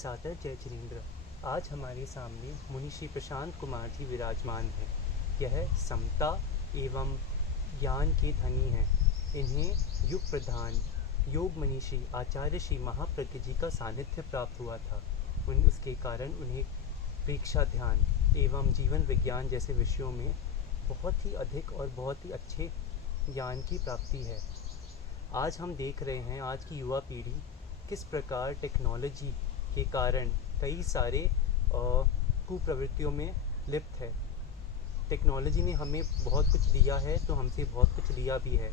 सादर जय जिनेंद्र। आज हमारे सामने मुनि श्री प्रशांत कुमार जी विराजमान हैं। यह समता एवं ज्ञान के धनी हैं। इन्हें युग प्रधान योग मनीषी आचार्य श्री महाप्रज्ञ जी का सानिध्य प्राप्त हुआ था। उसके कारण उन्हें प्रेक्षा ध्यान एवं जीवन विज्ञान जैसे विषयों में बहुत ही अधिक और बहुत ही अच्छे ज्ञान की प्राप्ति है। आज हम देख रहे हैं आज की युवा पीढ़ी किस प्रकार टेक्नोलॉजी के कारण कई सारे कुप्रवृत्तियों में लिप्त है। टेक्नोलॉजी ने हमें बहुत कुछ दिया है तो हमसे बहुत कुछ लिया भी है।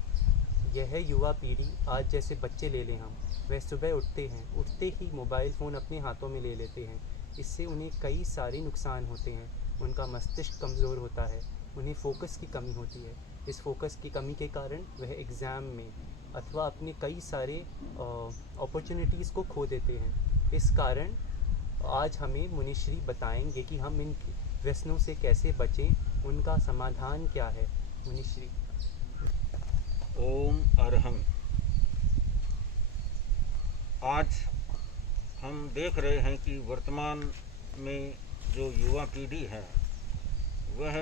यह युवा पीढ़ी आज जैसे बच्चे ले लें हम, वह सुबह उठते ही मोबाइल फ़ोन अपने हाथों में ले लेते हैं। इससे उन्हें कई सारे नुकसान होते हैं। उनका मस्तिष्क कमज़ोर होता है, उन्हें फ़ोकस की कमी होती है। इस फोकस की कमी के कारण वह एग्ज़ाम में अथवा अपने कई सारे अपॉर्चुनिटीज़ को खो देते हैं। इस कारण आज हमें मुनिश्री बताएंगे कि हम इन व्यसनों से कैसे बचें, उनका समाधान क्या है। मुनिश्री। ओम अरहम। आज हम देख रहे हैं कि वर्तमान में जो युवा पीढ़ी है वह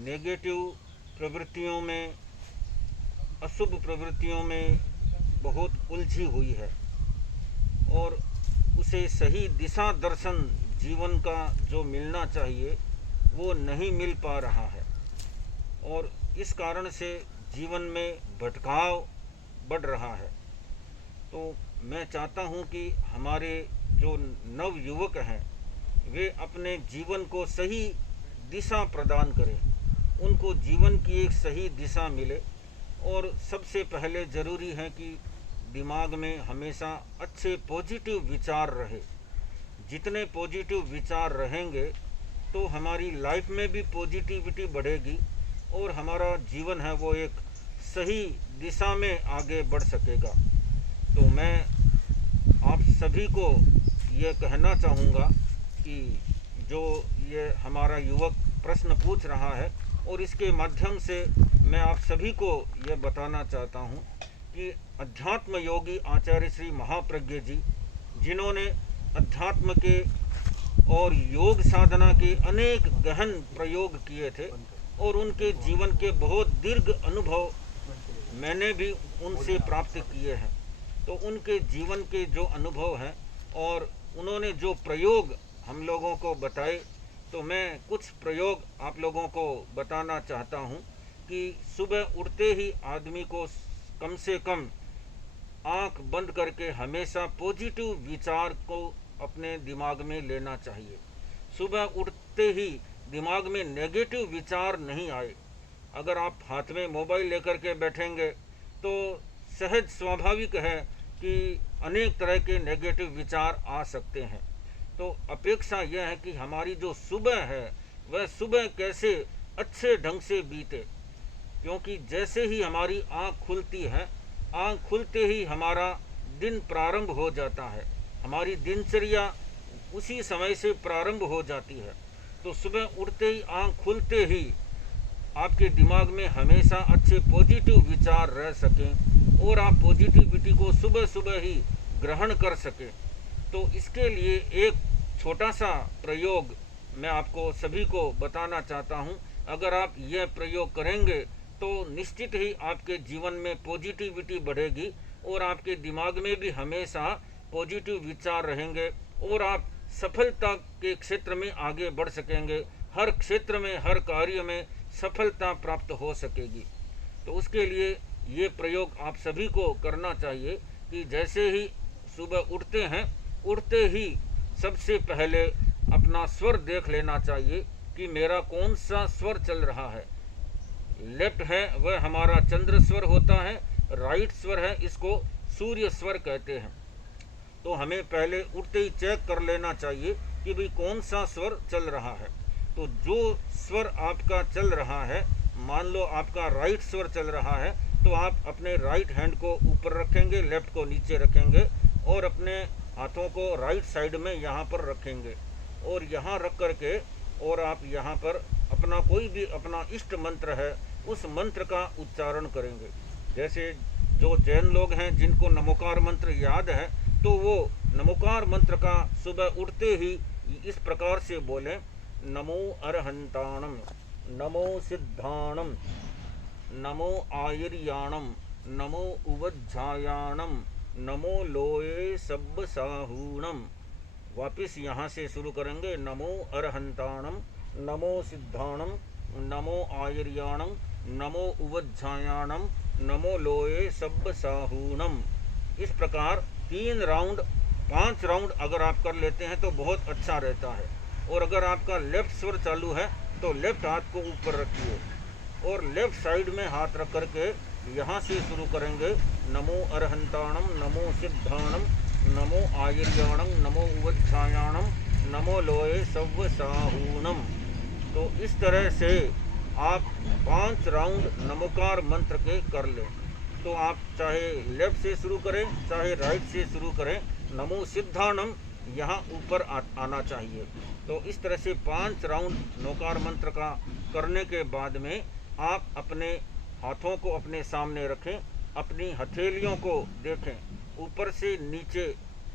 नेगेटिव प्रवृत्तियों में, अशुभ प्रवृत्तियों में बहुत उलझी हुई है और उसे सही दिशा दर्शन जीवन का जो मिलना चाहिए वो नहीं मिल पा रहा है और इस कारण से जीवन में भटकाव बढ़ रहा है। तो मैं चाहता हूँ कि हमारे जो नव युवक हैं वे अपने जीवन को सही दिशा प्रदान करें, उनको जीवन की एक सही दिशा मिले। और सबसे पहले ज़रूरी है कि दिमाग में हमेशा अच्छे पॉजिटिव विचार रहे। जितने पॉजिटिव विचार रहेंगे तो हमारी लाइफ में भी पॉजिटिविटी बढ़ेगी और हमारा जीवन है वो एक सही दिशा में आगे बढ़ सकेगा। तो मैं आप सभी को ये कहना चाहूँगा कि जो ये हमारा युवक प्रश्न पूछ रहा है और इसके माध्यम से मैं आप सभी को ये बताना चाहता हूँ कि अध्यात्म योगी आचार्य श्री महाप्रज्ञ जी, जिन्होंने अध्यात्म के और योग साधना के अनेक गहन प्रयोग किए थे और उनके जीवन के बहुत दीर्घ अनुभव मैंने भी उनसे प्राप्त किए हैं। तो उनके जीवन के जो अनुभव हैं और उन्होंने जो प्रयोग हम लोगों को बताए, तो मैं कुछ प्रयोग आप लोगों को बताना चाहता हूं कि सुबह उठते ही आदमी को कम से कम आंख बंद करके हमेशा पॉजिटिव विचार को अपने दिमाग में लेना चाहिए। सुबह उठते ही दिमाग में नेगेटिव विचार नहीं आए। अगर आप हाथ में मोबाइल लेकर के बैठेंगे तो सहज स्वाभाविक है कि अनेक तरह के नेगेटिव विचार आ सकते हैं। तो अपेक्षा यह है कि हमारी जो सुबह है वह सुबह कैसे अच्छे ढंग से बीते, क्योंकि जैसे ही हमारी आँख खुलती है, आँख खुलते ही हमारा दिन प्रारंभ हो जाता है, हमारी दिनचर्या उसी समय से प्रारंभ हो जाती है। तो सुबह उठते ही, आँख खुलते ही आपके दिमाग में हमेशा अच्छे पॉजिटिव विचार रह सकें और आप पॉजिटिविटी को सुबह सुबह ही ग्रहण कर सकें। तो इसके लिए एक छोटा सा प्रयोग मैं आपको सभी को बताना चाहता हूं। अगर आप यह प्रयोग करेंगे तो निश्चित ही आपके जीवन में पॉजिटिविटी बढ़ेगी और आपके दिमाग में भी हमेशा पॉजिटिव विचार रहेंगे और आप सफलता के क्षेत्र में आगे बढ़ सकेंगे। हर क्षेत्र में, हर कार्य में सफलता प्राप्त हो सकेगी। तो उसके लिए ये प्रयोग आप सभी को करना चाहिए कि जैसे ही सुबह उठते हैं, उठते ही सबसे पहले अपना स्वर देख लेना चाहिए कि मेरा कौन सा स्वर चल रहा है। लेफ्ट है वह हमारा चंद्र स्वर होता है, राइट स्वर है इसको सूर्य स्वर कहते हैं। तो हमें पहले उठते ही चेक कर लेना चाहिए कि भाई कौन सा स्वर चल रहा है। तो जो स्वर आपका चल रहा है, मान लो आपका राइट स्वर चल रहा है, तो आप अपने राइट हैंड को ऊपर रखेंगे, लेफ्ट को नीचे रखेंगे और अपने हाथों को राइट साइड में यहाँ पर रखेंगे और यहाँ रख करके और आप यहाँ पर अपना कोई भी अपना इष्ट मंत्र है उस मंत्र का उच्चारण करेंगे। जैसे जो जैन लोग हैं जिनको नमोकार मंत्र याद है तो वो नमोकार मंत्र का सुबह उठते ही इस प्रकार से बोलें, नमो अरहंताणम, नमो सिद्धाणम, नमो आयर्याणम, नमो उवज्झायाणम, नमो लोये सब्ब साहूणम। वापिस यहाँ से शुरू करेंगे, नमो अरहंताणम, नमो सिद्धाणम, नमो आयर्याणम, नमो उवज्झायाणम, नमो लोये सब्ब साहूणम। इस प्रकार 3 राउंड 5 राउंड अगर आप कर लेते हैं तो बहुत अच्छा रहता है। और अगर आपका लेफ्ट स्वर चालू है तो लेफ्ट हाथ को ऊपर रखिए और लेफ्ट साइड में हाथ रख करके यहाँ से शुरू करेंगे, नमो अरहंताणम, नमो सिद्धाणम, नमो आयर्याणम, नमो उवज्झायाणम, नमो लोये सव्व साहूणम। तो इस तरह से आप 5 राउंड नमोकार मंत्र के कर लें। तो आप चाहे लेफ्ट से शुरू करें चाहे राइट से शुरू करें, नमो सिद्धाणम यहाँ ऊपर आना चाहिए। तो इस तरह से 5 राउंड नमोकार मंत्र का करने के बाद में आप अपने हाथों को अपने सामने रखें, अपनी हथेलियों को देखें, ऊपर से नीचे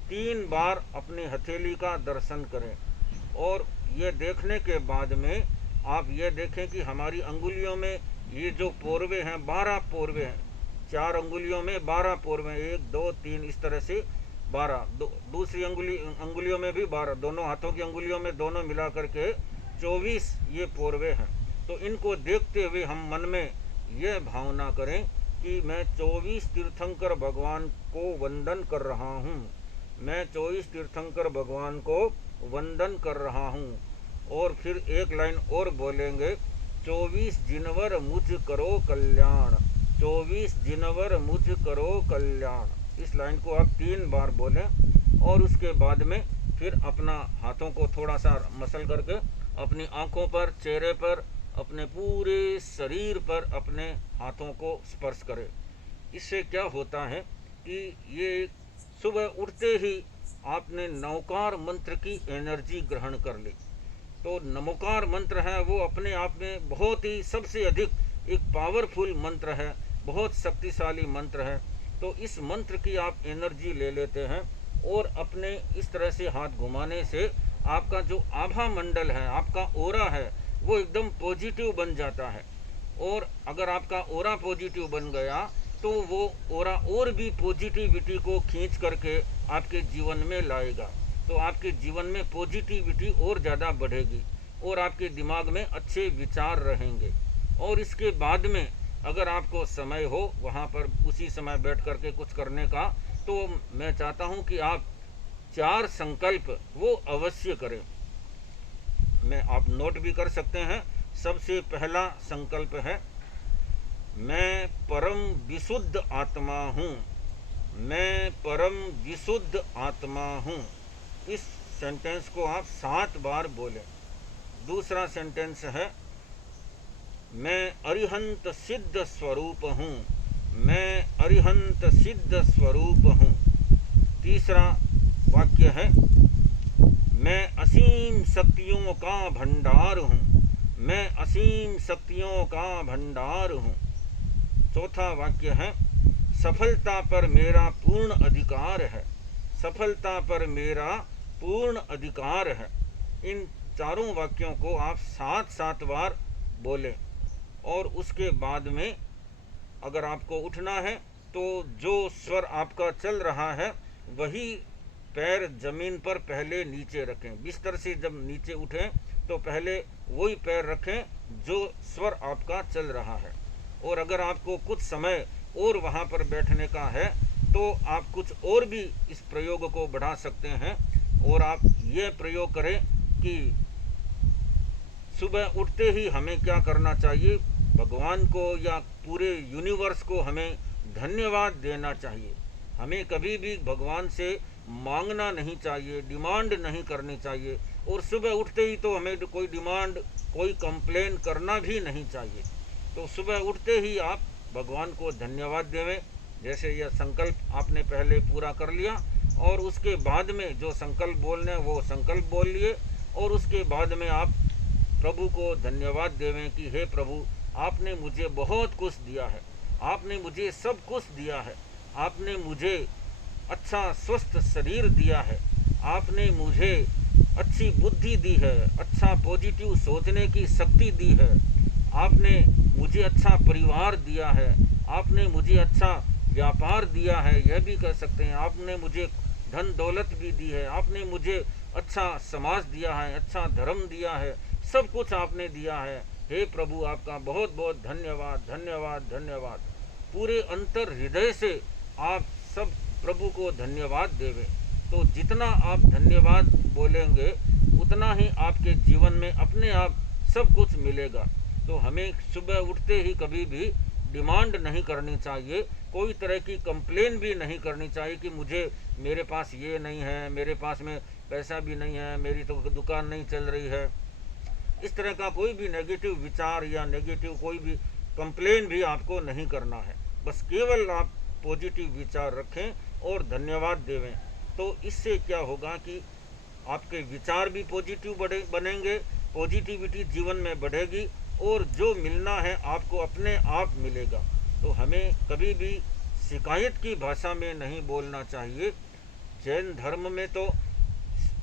3 बार अपनी हथेली का दर्शन करें। और ये देखने के बाद में आप ये देखें कि हमारी अंगुलियों में ये जो पोरवे हैं 12 पोरवे हैं, 4 अंगुलियों में 12 पोरवे, 1 2 3 इस तरह से 12, दूसरी अंगुलियों में भी 12, दोनों हाथों की अंगुलियों में दोनों मिला करके 24 ये पोरवे हैं। तो इनको देखते हुए हम मन में यह भावना करें कि मैं 24 तीर्थंकर भगवान को वंदन कर रहा हूँ, मैं 24 तीर्थंकर भगवान को वंदन कर रहा हूँ। और फिर एक लाइन और बोलेंगे, 24 जिनवर मुझ करो कल्याण, 24 जिनवर मुझ करो कल्याण। इस लाइन को आप 3 बार बोलें और उसके बाद में फिर अपना हाथों को थोड़ा सा मसल करके अपनी आँखों पर, चेहरे पर, अपने पूरे शरीर पर अपने हाथों को स्पर्श करें। इससे क्या होता है कि ये सुबह उठते ही आपने नमोकार मंत्र की एनर्जी ग्रहण कर ली। तो नमोकार मंत्र है वो अपने आप में बहुत ही सबसे अधिक एक पावरफुल मंत्र है, बहुत शक्तिशाली मंत्र है। तो इस मंत्र की आप एनर्जी ले लेते हैं और अपने इस तरह से हाथ घुमाने से आपका जो आभा मंडल है, आपका ओरा है, वो एकदम पॉजिटिव बन जाता है। और अगर आपका ओरा पॉजिटिव बन गया तो वो ओरा और भी पॉजिटिविटी को खींच करके आपके जीवन में लाएगा। तो आपके जीवन में पॉजिटिविटी और ज़्यादा बढ़ेगी और आपके दिमाग में अच्छे विचार रहेंगे। और इसके बाद में अगर आपको समय हो वहाँ पर उसी समय बैठ करके कुछ करने का, तो मैं चाहता हूँ कि आप 4 संकल्प वो अवश्य करें। आप नोट भी कर सकते हैं। सबसे पहला संकल्प है, मैं परम विशुद्ध आत्मा हूँ, मैं परम विशुद्ध आत्मा हूँ। इस सेंटेंस को आप 7 बार बोलें। दूसरा सेंटेंस है, मैं अरिहंत सिद्ध स्वरूप हूँ, मैं अरिहंत सिद्ध स्वरूप हूँ। तीसरा वाक्य है, मैं असीम शक्तियों का भंडार हूँ, मैं असीम शक्तियों का भंडार हूँ। चौथा वाक्य है, सफलता पर मेरा पूर्ण अधिकार है, सफलता पर मेरा पूर्ण अधिकार है। इन चारों वाक्यों को आप 7-7 बार बोलें। और उसके बाद में अगर आपको उठना है तो जो स्वर आपका चल रहा है वही पैर जमीन पर पहले नीचे रखें। बिस्तर से जब नीचे उठें तो पहले वही पैर रखें जो स्वर आपका चल रहा है। और अगर आपको कुछ समय और वहाँ पर बैठने का है तो आप कुछ और भी इस प्रयोग को बढ़ा सकते हैं। और आप ये प्रयोग करें कि सुबह उठते ही हमें क्या करना चाहिए, भगवान को या पूरे यूनिवर्स को हमें धन्यवाद देना चाहिए। हमें कभी भी भगवान से मांगना नहीं चाहिए, डिमांड नहीं करनी चाहिए। और सुबह उठते ही तो हमें कोई डिमांड, कोई कंप्लेन करना भी नहीं चाहिए। तो सुबह उठते ही आप भगवान को धन्यवाद देवें। जैसे यह संकल्प आपने पहले पूरा कर लिया और उसके बाद में जो संकल्प बोलने वो संकल्प बोल लिए और उसके बाद में आप प्रभु को धन्यवाद देवें कि हे प्रभु, आपने मुझे बहुत कुछ दिया है, आपने मुझे सब कुछ दिया है, आपने मुझे अच्छा स्वस्थ शरीर दिया है, आपने मुझे अच्छी बुद्धि दी है, अच्छा पॉजिटिव सोचने की शक्ति दी है, आपने मुझे अच्छा परिवार दिया है, आपने मुझे अच्छा व्यापार दिया है, यह भी कह सकते हैं, आपने मुझे धन दौलत भी दी है, आपने मुझे अच्छा समाज दिया है, अच्छा धर्म दिया है, सब कुछ आपने दिया है। हे प्रभु, आपका बहुत बहुत धन्यवाद धन्यवाद धन्यवाद। पूरे अंतर हृदय से आप सब प्रभु को धन्यवाद देवें। तो जितना आप धन्यवाद बोलेंगे उतना ही आपके जीवन में अपने आप सब कुछ मिलेगा। तो हमें सुबह उठते ही कभी भी डिमांड नहीं करनी चाहिए, कोई तरह की कंप्लेन भी नहीं करनी चाहिए कि मुझे मेरे पास ये नहीं है, मेरे पास में पैसा भी नहीं है, मेरी तो दुकान नहीं चल रही है। इस तरह का कोई भी नेगेटिव विचार या नेगेटिव कोई भी कंप्लेन भी आपको नहीं करना है। बस केवल आप पॉजिटिव विचार रखें और धन्यवाद देवें। तो इससे क्या होगा कि आपके विचार भी पॉजिटिव बनेंगे, पॉजिटिविटी जीवन में बढ़ेगी और जो मिलना है आपको अपने आप मिलेगा। तो हमें कभी भी शिकायत की भाषा में नहीं बोलना चाहिए। जैन धर्म में तो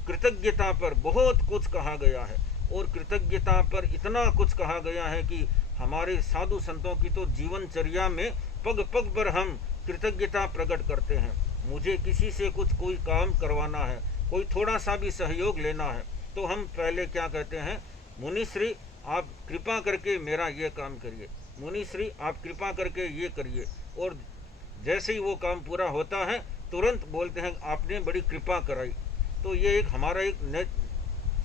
कृतज्ञता पर बहुत कुछ कहा गया है और कृतज्ञता पर इतना कुछ कहा गया है कि हमारे साधु संतों की तो जीवनचर्या में पग पग पर हम कृतज्ञता प्रकट करते हैं। मुझे किसी से कुछ कोई काम करवाना है, कोई थोड़ा सा भी सहयोग लेना है, तो हम पहले क्या कहते हैं, मुनिश्री आप कृपा करके मेरा ये काम करिए, मुनिश्री आप कृपा करके ये करिए। और जैसे ही वो काम पूरा होता है तुरंत बोलते हैं आपने बड़ी कृपा कराई। तो ये एक हमारा एक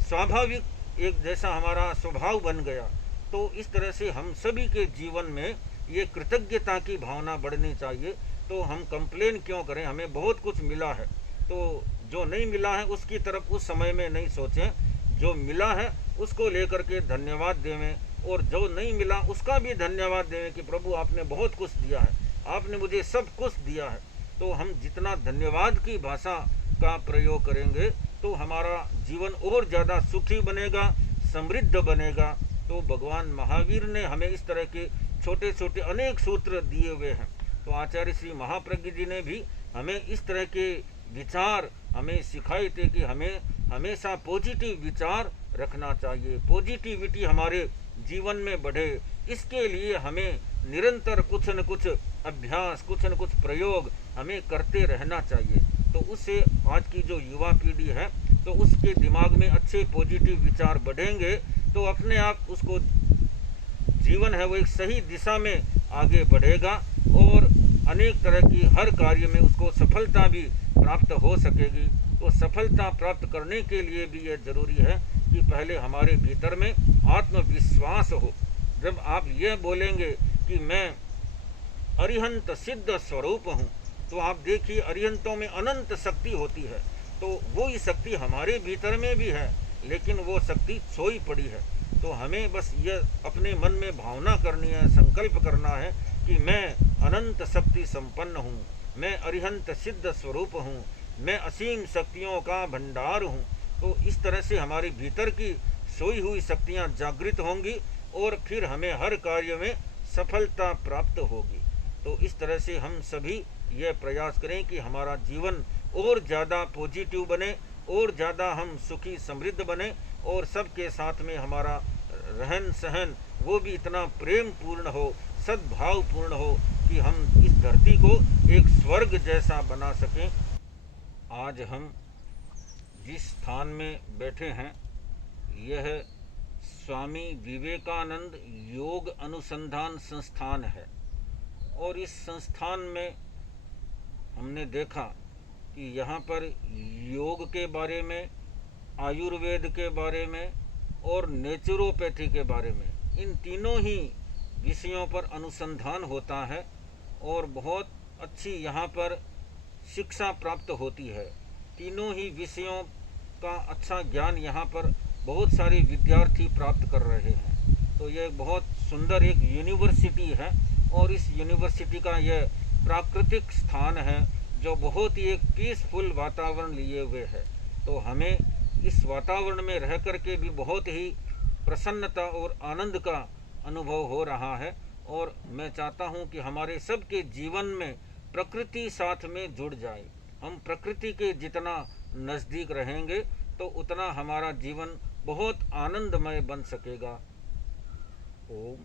स्वाभाविक एक जैसा हमारा स्वभाव बन गया। तो इस तरह से हम सभी के जीवन में ये कृतज्ञता की भावना बढ़नी चाहिए। तो हम कंप्लेन क्यों करें, हमें बहुत कुछ मिला है, तो जो नहीं मिला है उसकी तरफ उस समय में नहीं सोचें, जो मिला है उसको लेकर के धन्यवाद देवें और जो नहीं मिला उसका भी धन्यवाद देवें कि प्रभु आपने बहुत कुछ दिया है, आपने मुझे सब कुछ दिया है। तो हम जितना धन्यवाद की भाषा का प्रयोग करेंगे तो हमारा जीवन और ज़्यादा सुखी बनेगा, समृद्ध बनेगा। तो भगवान महावीर ने हमें इस तरह के छोटे छोटे अनेक सूत्र दिए हुए हैं। तो आचार्य श्री महाप्रज्ञ जी ने भी हमें इस तरह के विचार हमें सिखाए थे कि हमें हमेशा पॉजिटिव विचार रखना चाहिए, पॉजिटिविटी हमारे जीवन में बढ़े। इसके लिए हमें निरंतर कुछ न कुछ अभ्यास, कुछ न कुछ प्रयोग हमें करते रहना चाहिए। तो उससे आज की जो युवा पीढ़ी है तो उसके दिमाग में अच्छे पॉजिटिव विचार बढ़ेंगे तो अपने आप उसको जीवन है वो एक सही दिशा में आगे बढ़ेगा और अनेक तरह की हर कार्य में उसको सफलता भी प्राप्त हो सकेगी। तो सफलता प्राप्त करने के लिए भी यह जरूरी है कि पहले हमारे भीतर में आत्मविश्वास हो। जब आप यह बोलेंगे कि मैं अरिहंत सिद्ध स्वरूप हूँ, तो आप देखिए अरिहंतों में अनंत शक्ति होती है। तो वो ही शक्ति हमारे भीतर में भी है, लेकिन वो शक्ति सोई पड़ी है। तो हमें बस यह अपने मन में भावना करनी है, संकल्प करना है कि मैं अनंत शक्ति संपन्न हूँ, मैं अरिहंत सिद्ध स्वरूप हूँ, मैं असीम शक्तियों का भंडार हूँ। तो इस तरह से हमारे भीतर की सोई हुई शक्तियाँ जागृत होंगी और फिर हमें हर कार्य में सफलता प्राप्त होगी। तो इस तरह से हम सभी यह प्रयास करें कि हमारा जीवन और ज़्यादा पॉजिटिव बने और ज़्यादा हम सुखी समृद्ध बने और सबके साथ में हमारा रहन सहन वो भी इतना प्रेम पूर्ण हो, सद्भावपूर्ण हो कि हम इस धरती को एक स्वर्ग जैसा बना सकें। आज हम जिस स्थान में बैठे हैं यह स्वामी विवेकानंद योग अनुसंधान संस्थान है और इस संस्थान में हमने देखा कि यहाँ पर योग के बारे में, आयुर्वेद के बारे में और नेचुरोपैथी के बारे में, इन तीनों ही विषयों पर अनुसंधान होता है और बहुत अच्छी यहाँ पर शिक्षा प्राप्त होती है। तीनों ही विषयों का अच्छा ज्ञान यहाँ पर बहुत सारे विद्यार्थी प्राप्त कर रहे हैं। तो यह बहुत सुंदर एक यूनिवर्सिटी है और इस यूनिवर्सिटी का यह प्राकृतिक स्थान है जो बहुत ही एक पीसफुल वातावरण लिए हुए है। तो हमें इस वातावरण में रह कर के भी बहुत ही प्रसन्नता और आनंद का अनुभव हो रहा है और मैं चाहता हूँ कि हमारे सबके जीवन में प्रकृति साथ में जुड़ जाए, हम प्रकृति के जितना नज़दीक रहेंगे तो उतना हमारा जीवन बहुत आनंदमय बन सकेगा। ओम